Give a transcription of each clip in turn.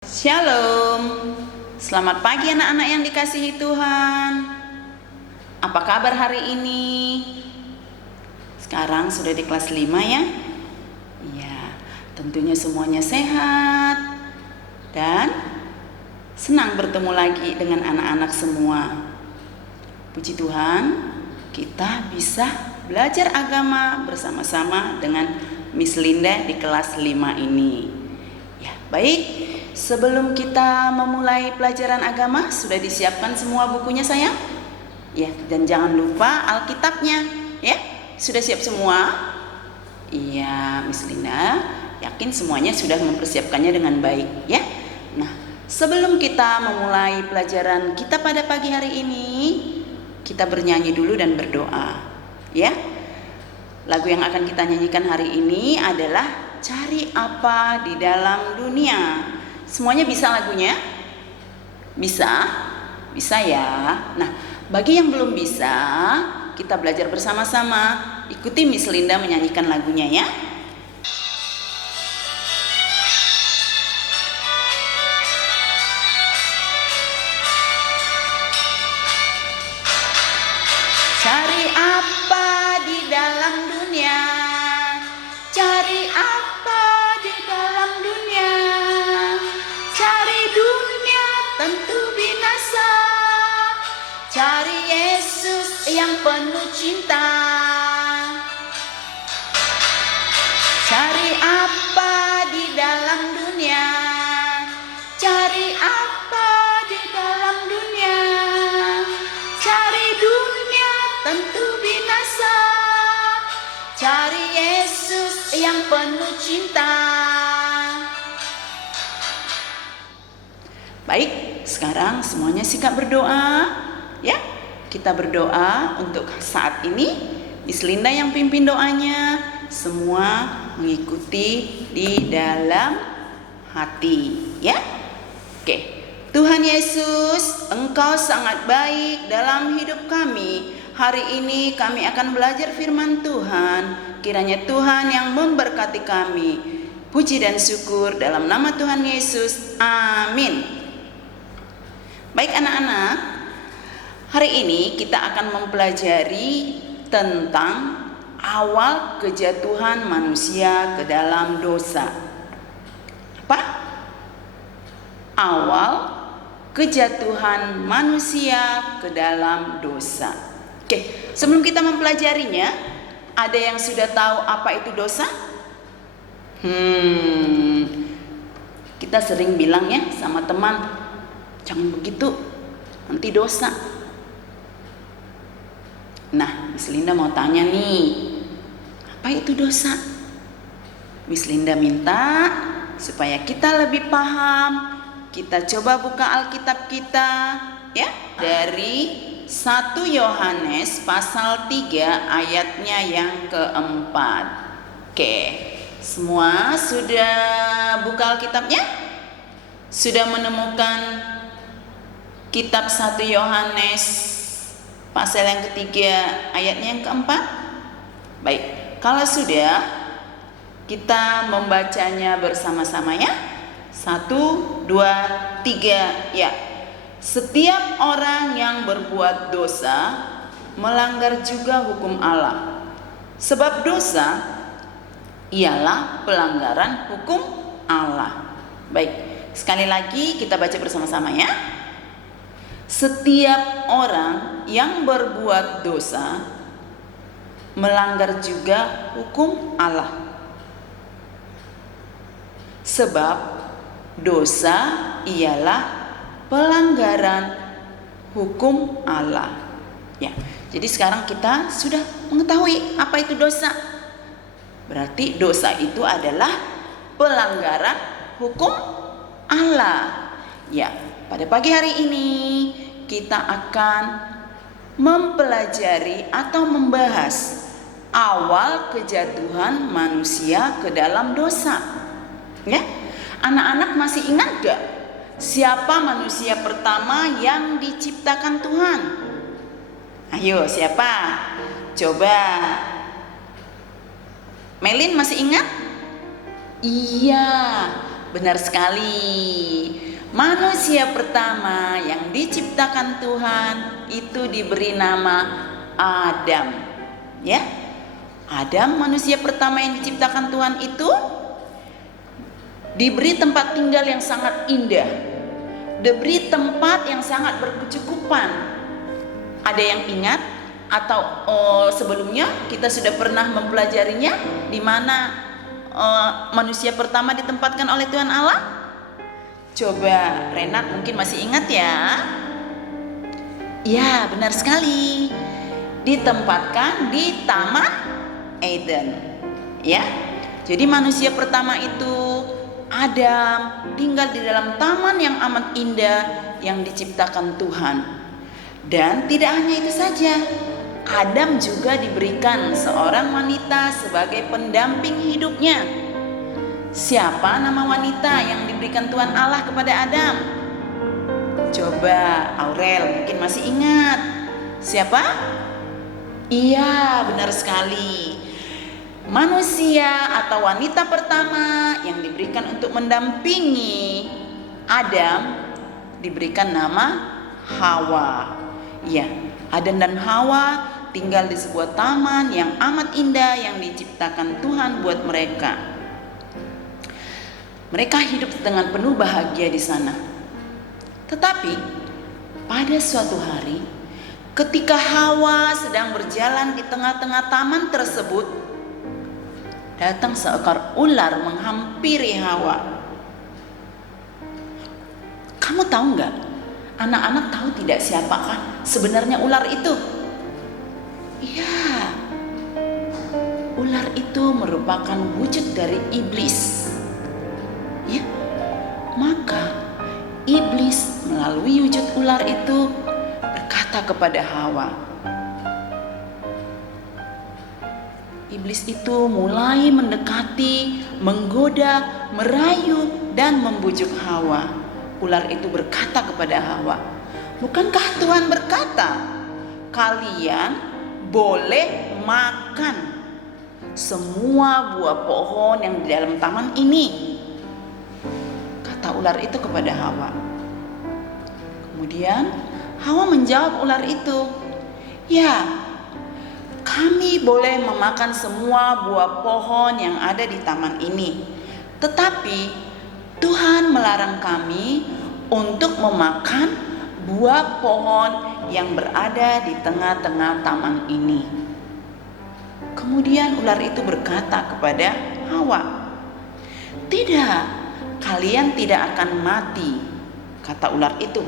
Shalom. Selamat pagi anak-anak yang dikasihi Tuhan. Apa kabar hari ini? Sekarang sudah di kelas 5 ya? Iya, tentunya semuanya sehat dan senang bertemu lagi dengan anak-anak semua. Puji Tuhan, kita bisa belajar agama bersama-sama dengan Miss Linda di kelas 5 ini. Ya, baik. Sebelum kita memulai pelajaran agama, sudah disiapkan semua bukunya sayang? Ya, dan jangan lupa Alkitabnya, ya. Sudah siap semua? Iya, Miss Linda yakin semuanya sudah mempersiapkannya dengan baik, ya. Nah, sebelum kita memulai pelajaran kita pada pagi hari ini, kita bernyanyi dulu dan berdoa, ya. Lagu yang akan kita nyanyikan hari ini adalah Cari Apa di Dalam Dunia. Semuanya bisa lagunya? Bisa? Bisa ya. Nah, bagi yang belum bisa, kita belajar bersama-sama. Ikuti Miss Linda menyanyikan lagunya ya. Cari apa di dalam dunia? Cari apa di dalam dunia? Cari dunia tentu binasa. Cari Yesus yang penuh cinta. Cari apa di dalam dunia? Cari apa di dalam dunia? Cari dunia tentu binasa. Cari Yesus yang penuh cinta. Baik, sekarang semuanya sikap berdoa, ya. Kita berdoa untuk saat ini. Miss Linda yang pimpin doanya, semua mengikuti di dalam hati, ya. Oke. Tuhan Yesus, Engkau sangat baik dalam hidup kami. Hari ini kami akan belajar firman Tuhan. Kiranya Tuhan yang memberkati kami. Puji dan syukur dalam nama Tuhan Yesus. Amin. Baik anak-anak, hari ini kita akan mempelajari tentang awal kejatuhan manusia ke dalam dosa. Apa? Awal kejatuhan manusia ke dalam dosa. Oke, sebelum kita mempelajarinya, ada yang sudah tahu apa itu dosa? Kita sering bilang ya sama teman, jangan begitu, nanti dosa. Nah, Miss Linda mau tanya nih, apa itu dosa? Miss Linda minta supaya kita lebih paham. Kita coba buka Alkitab kita, ya, dari 1 Yohanes pasal 3 ayatnya yang keempat. Oke, semua sudah buka Alkitabnya? Sudah menemukan kitab 1 Yohanes pasal yang ketiga ayatnya yang keempat? Baik, kalau sudah, kita membacanya bersama-sama ya. 1, 2, 3, ya. Setiap orang yang berbuat dosa melanggar juga hukum Allah. Sebab dosa ialah pelanggaran hukum Allah. Baik, sekali lagi kita baca bersama-sama ya. Setiap orang yang berbuat dosa melanggar juga hukum Allah. Sebab dosa ialah pelanggaran hukum Allah. Ya, jadi sekarang kita sudah mengetahui apa itu dosa. Berarti dosa itu adalah pelanggaran hukum Allah. Ya, pada pagi hari ini kita akan mempelajari atau membahas awal kejatuhan manusia ke dalam dosa. Ya, anak-anak masih ingat gak siapa manusia pertama yang diciptakan Tuhan? Ayo, siapa? Coba. Melin masih ingat? Iya, Benar sekali. Manusia pertama yang diciptakan Tuhan itu diberi nama Adam. Ya. Adam, manusia pertama yang diciptakan Tuhan itu diberi tempat tinggal yang sangat indah. Diberi tempat yang sangat berkecukupan. Ada yang ingat atau sebelumnya kita sudah pernah mempelajarinya di mana manusia pertama ditempatkan oleh Tuhan Allah? Coba Renat mungkin masih ingat ya? Ya, benar sekali. Ditempatkan di Taman Eden. Ya. Jadi manusia pertama itu Adam tinggal di dalam taman yang amat indah yang diciptakan Tuhan. Dan tidak hanya itu saja, Adam juga diberikan seorang wanita sebagai pendamping hidupnya. Siapa nama wanita yang diberikan Tuhan Allah kepada Adam? Coba Aurel mungkin masih ingat. Siapa? Iya, benar sekali. Manusia atau wanita pertama yang diberikan untuk mendampingi Adam diberikan nama Hawa. Ya, Adam dan Hawa tinggal di sebuah taman yang amat indah yang diciptakan Tuhan buat mereka. Mereka hidup dengan penuh bahagia di sana. Tetapi pada suatu hari, ketika Hawa sedang berjalan di tengah-tengah taman tersebut, datang seekor ular menghampiri Hawa. Kamu tahu nggak? Anak-anak tahu tidak siapakah sebenarnya ular itu? Iya, ular itu merupakan wujud dari iblis. Ya, maka iblis melalui wujud ular itu berkata kepada Hawa. Iblis itu mulai mendekati, menggoda, merayu, dan membujuk Hawa. Ular itu berkata kepada Hawa, "Bukankah Tuhan berkata, kalian boleh makan semua buah pohon yang di dalam taman ini?" Kata ular itu kepada Hawa. Kemudian Hawa menjawab ular itu, "Ya, kami boleh memakan semua buah pohon yang ada di taman ini. Tetapi Tuhan melarang kami untuk memakan buah pohon yang berada di tengah-tengah taman ini." Kemudian ular itu berkata kepada Hawa, "Tidak, kalian tidak akan mati," kata ular itu.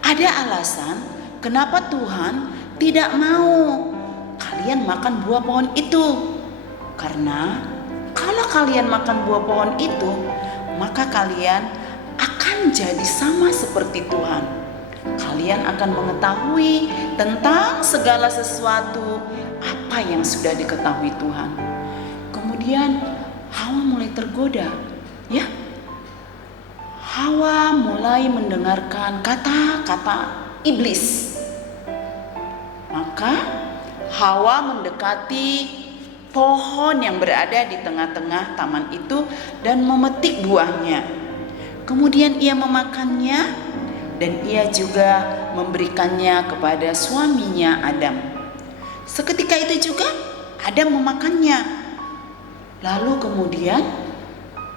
"Ada alasan kenapa Tuhan tidak mau kalian makan buah pohon itu. Karena kalau kalian makan buah pohon itu, maka kalian akan jadi sama seperti Tuhan. Kalian akan mengetahui tentang segala sesuatu apa yang sudah diketahui Tuhan." Kemudian Hawa mulai tergoda. Ya, Hawa mulai mendengarkan kata-kata iblis. Maka Hawa mendekati pohon yang berada di tengah-tengah taman itu dan memetik buahnya. Kemudian ia memakannya dan ia juga memberikannya kepada suaminya Adam. Seketika itu juga Adam memakannya. Lalu kemudian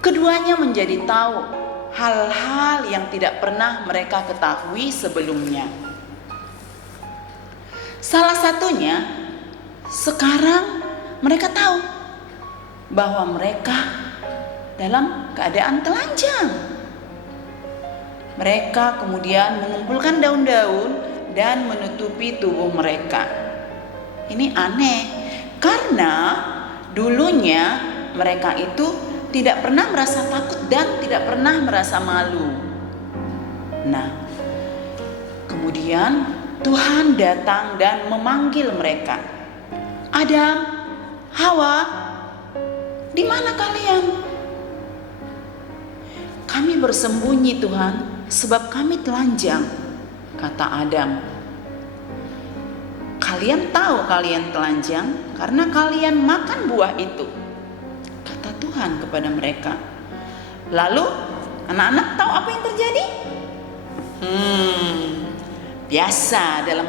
keduanya menjadi tahu hal-hal yang tidak pernah mereka ketahui sebelumnya. Salah satunya, sekarang mereka tahu bahwa mereka dalam keadaan telanjang. Mereka kemudian mengumpulkan daun-daun dan menutupi tubuh mereka. Ini aneh, karena dulunya mereka itu tidak pernah merasa takut dan tidak pernah merasa malu. Nah, kemudian Tuhan datang dan memanggil mereka. "Adam, Hawa, di mana kalian?" "Kami bersembunyi Tuhan, sebab kami telanjang," kata Adam. "Kalian tahu kalian telanjang karena kalian makan buah itu," kata Tuhan kepada mereka. Lalu anak-anak tahu apa yang terjadi? Biasa dalam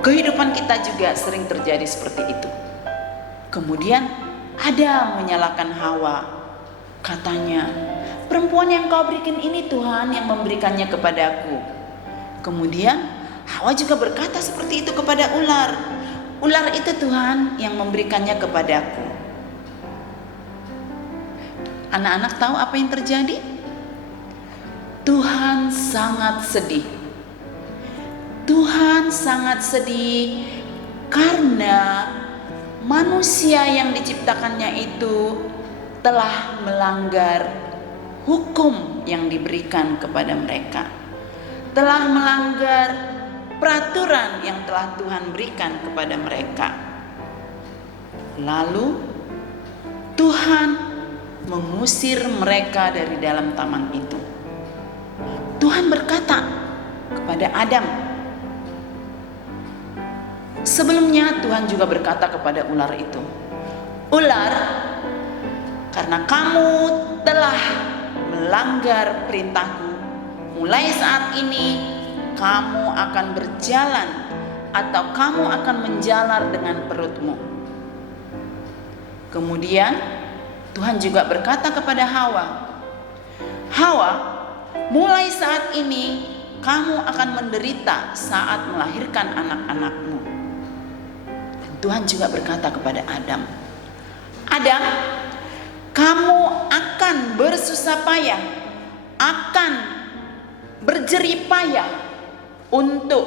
kehidupan kita juga sering terjadi seperti itu. Kemudian Adam menyalahkan Hawa. Katanya, perempuan yang kau berikan ini Tuhan yang memberikannya kepadaku. Kemudian Hawa juga berkata seperti itu kepada ular. Ular itu Tuhan yang memberikannya kepadaku. Anak-anak tahu apa yang terjadi? Tuhan sangat sedih. Tuhan sangat sedih karena manusia yang diciptakannya itu telah melanggar hukum yang diberikan kepada mereka. Telah melanggar peraturan yang telah Tuhan berikan kepada mereka. Lalu Tuhan mengusir mereka dari dalam taman itu. Tuhan berkata kepada Adam. Sebelumnya Tuhan juga berkata kepada ular itu, ular, karena kamu telah melanggar perintahku, mulai saat ini kamu akan berjalan atau kamu akan menjalar dengan perutmu. Kemudian Tuhan juga berkata kepada Hawa, Hawa, mulai saat ini kamu akan menderita saat melahirkan anak-anakmu. Dan Tuhan juga berkata kepada Adam, Adam, kamu akan bersusah payah, akan berjerih payah untuk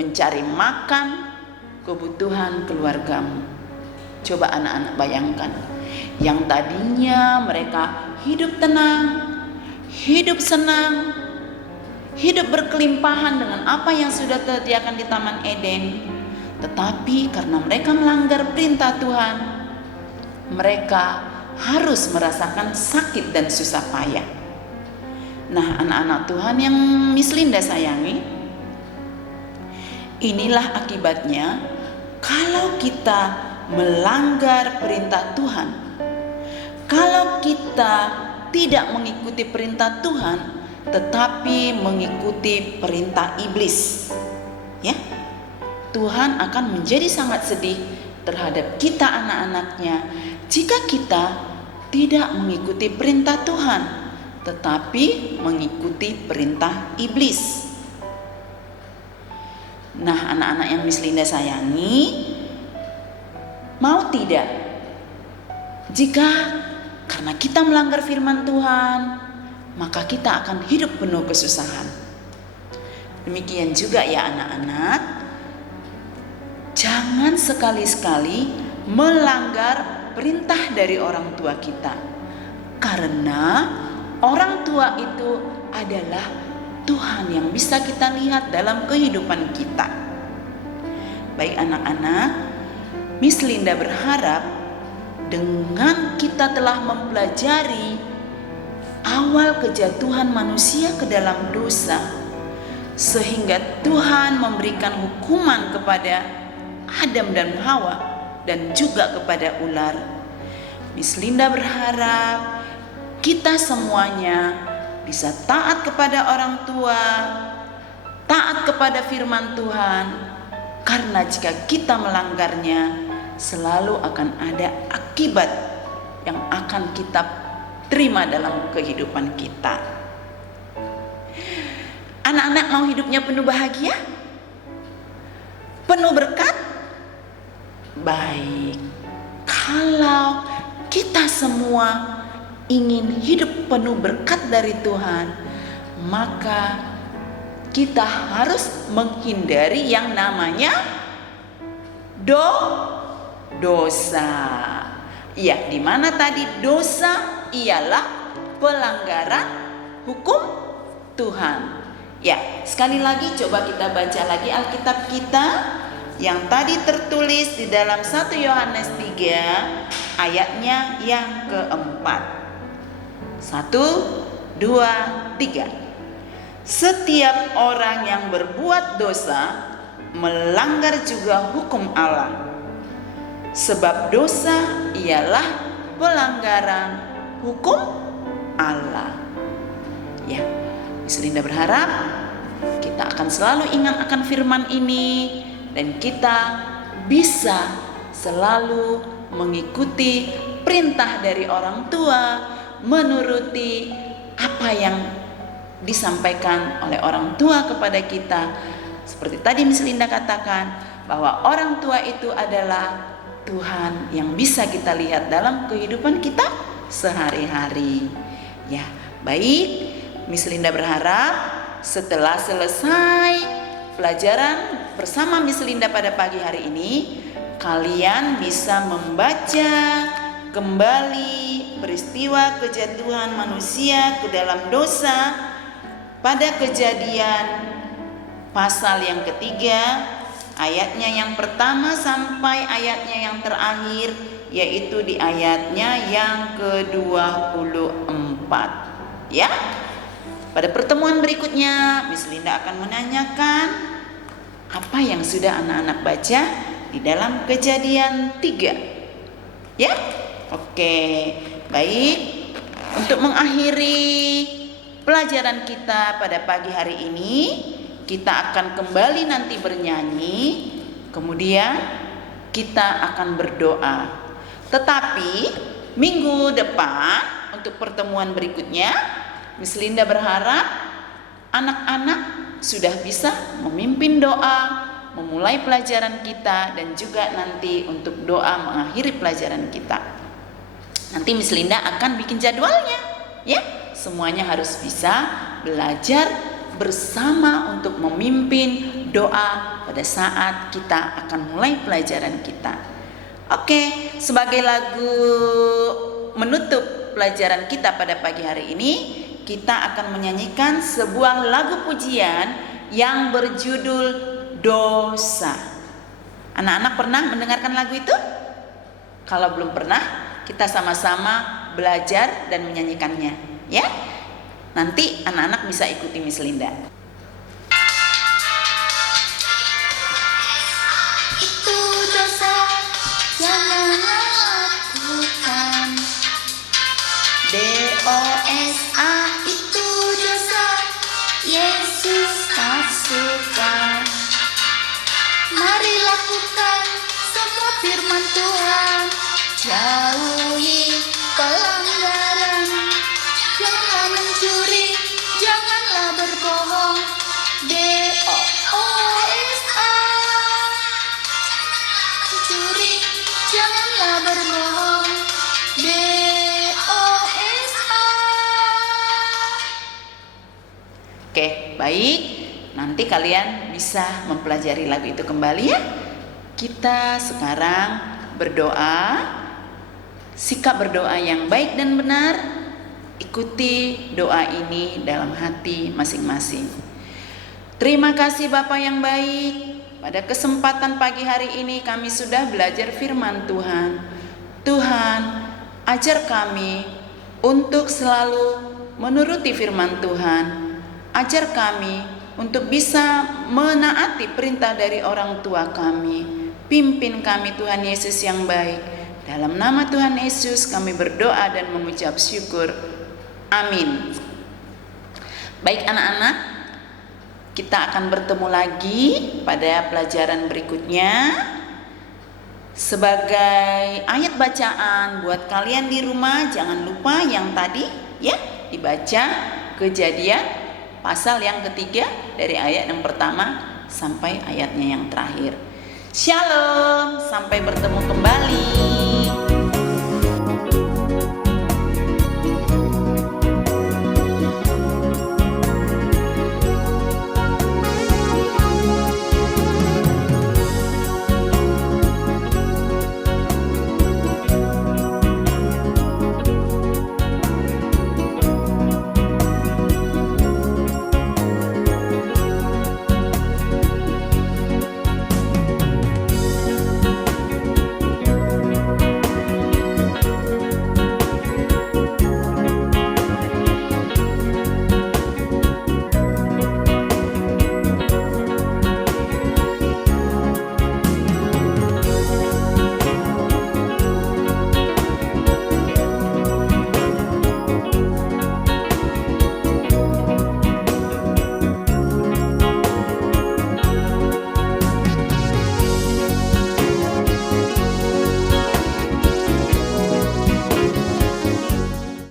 mencari makan kebutuhan keluargamu. Coba anak-anak bayangkan, yang tadinya mereka hidup tenang, hidup senang, hidup berkelimpahan dengan apa yang sudah disediakan di Taman Eden. Tetapi karena mereka melanggar perintah Tuhan, mereka harus merasakan sakit dan susah payah. Nah, anak-anak Tuhan yang Miss Linda sayangi, inilah akibatnya kalau kita melanggar perintah Tuhan. Kalau kita tidak mengikuti perintah Tuhan, tetapi mengikuti perintah iblis, ya, Tuhan akan menjadi sangat sedih terhadap kita anak-anaknya jika kita tidak mengikuti perintah Tuhan, tetapi mengikuti perintah iblis. Nah, anak-anak yang Miss Linda sayangi, mau tidak, jika karena kita melanggar firman Tuhan, maka kita akan hidup penuh kesusahan. Demikian juga ya anak-anak, jangan sekali-sekali melanggar perintah dari orang tua kita. Karena orang tua itu adalah Tuhan yang bisa kita lihat dalam kehidupan kita. Baik anak-anak, Miss Linda berharap dengan kita telah mempelajari awal kejatuhan manusia ke dalam dosa, sehingga Tuhan memberikan hukuman kepada Adam dan Hawa dan juga kepada ular. Miss Linda berharap kita semuanya bisa taat kepada orang tua, taat kepada firman Tuhan, karena jika kita melanggarnya, selalu akan ada akibat yang akan kita terima dalam kehidupan kita. Anak-anak mau hidupnya penuh bahagia? Penuh berkat? Baik. Kalau kita semua ingin hidup penuh berkat dari Tuhan, maka kita harus menghindari yang namanya dosa. Ya, di mana tadi dosa ialah pelanggaran hukum Tuhan. Ya, sekali lagi coba kita baca lagi Alkitab kita yang tadi tertulis di dalam 1 Yohanes 3 ayatnya yang keempat. 1, 2, 3. Setiap orang yang berbuat dosa melanggar juga hukum Allah. Sebab dosa ialah pelanggaran hukum Allah. Ya, Miss Linda berharap kita akan selalu ingat akan firman ini dan kita bisa selalu mengikuti perintah dari orang tua, menuruti apa yang disampaikan oleh orang tua kepada kita. Seperti tadi Miss Linda katakan bahwa orang tua itu adalah Tuhan yang bisa kita lihat dalam kehidupan kita sehari-hari. Ya, baik. Miss Linda berharap setelah selesai pelajaran bersama Miss Linda pada pagi hari ini, kalian bisa membaca kembali peristiwa kejatuhan manusia ke dalam dosa pada Kejadian pasal yang ketiga, ayatnya yang pertama sampai ayatnya yang terakhir, yaitu di ayatnya yang ke-24. Ya, pada pertemuan berikutnya Miss Linda akan menanyakan apa yang sudah anak-anak baca di dalam Kejadian 3. Ya, oke, baik. Untuk mengakhiri pelajaran kita pada pagi hari ini, kita akan kembali nanti bernyanyi, kemudian kita akan berdoa. Tetapi minggu depan untuk pertemuan berikutnya, Miss Linda berharap anak-anak sudah bisa memimpin doa, memulai pelajaran kita, dan juga nanti untuk doa mengakhiri pelajaran kita. Nanti Miss Linda akan bikin jadwalnya, ya. Semuanya harus bisa belajar bersama untuk memimpin doa pada saat kita akan mulai pelajaran kita. Oke, sebagai lagu menutup pelajaran kita pada pagi hari ini, kita akan menyanyikan sebuah lagu pujian yang berjudul Dosa. Anak-anak pernah mendengarkan lagu itu? Kalau belum pernah, kita sama-sama belajar dan menyanyikannya, ya. Nanti anak-anak bisa ikuti Miss Linda. Itu dosa, jangan lakukan. DOSA, Itu dosa, Yesus tak suka. Mari lakukan semua firman Tuhan. Jauhi pelanggaran. Jangan mencuri, janganlah berbohong. DOSA. Mencuri, janganlah berbohong. DOSA. Oke, baik. Nanti kalian bisa mempelajari lagu itu kembali, ya. Kita sekarang berdoa. Sikap berdoa yang baik dan benar. Ikuti doa ini dalam hati masing-masing. Terima kasih Bapa yang baik. Pada kesempatan pagi hari ini kami sudah belajar firman Tuhan. Tuhan, ajar kami untuk selalu menuruti firman Tuhan. Ajar kami untuk bisa menaati perintah dari orang tua kami. Pimpin kami Tuhan Yesus yang baik. Dalam nama Tuhan Yesus kami berdoa dan mengucap syukur. Amin. Baik anak-anak, kita akan bertemu lagi pada pelajaran berikutnya. Sebagai ayat bacaan buat kalian di rumah, jangan lupa yang tadi ya dibaca Kejadian pasal yang ketiga dari ayat yang pertama sampai ayatnya yang terakhir. Shalom, sampai bertemu kembali.